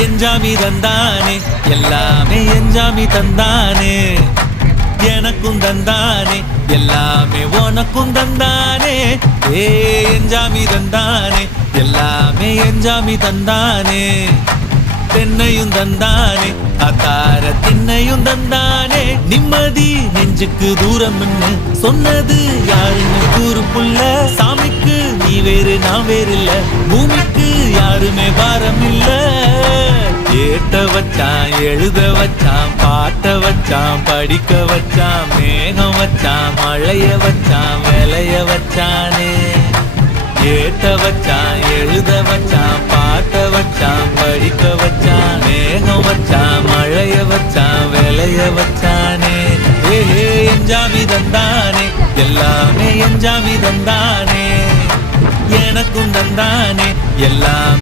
எஞ்சாமி தந்தானே எல்லாமே எஞ்சாமி தந்தானே எனக்கும் தந்தானே எல்லாமே உனக்கும் தந்தானே ஏ எஞ்சாமி தந்தானே எல்லாமே எஞ்சாமி தந்தானே தென்னையும் தந்தானே அத்தார திண்ணையும் தந்தானே நிம்மதி நெஞ்சுக்கு தூரம் சொன்னது யாருன்னு கூறு புள்ள சாமிக்கு நீ வேறு நான் வேறு இல்ல பூமிக்கு யாருமே பாரம் இல்ல ஏட்ட வச்சான் எழுத வச்சான் பாட்ட வச்சான் படிக்க வச்சான் மேகம் வச்சான் மழைய வச்சான் விளைய வச்சானே ஏட்ட வச்சான் எழுத வச்சான் பாட்ட வச்சான் படிக்க வச்சான் மேகம் வச்சான் மழைய வச்சான் விளைய வச்சானே ஏ எஞ்சாமி தந்தானே எல்லாமே எஞ்சாமி தந்தானே எனக்கும் தந்தானே எல்லாம்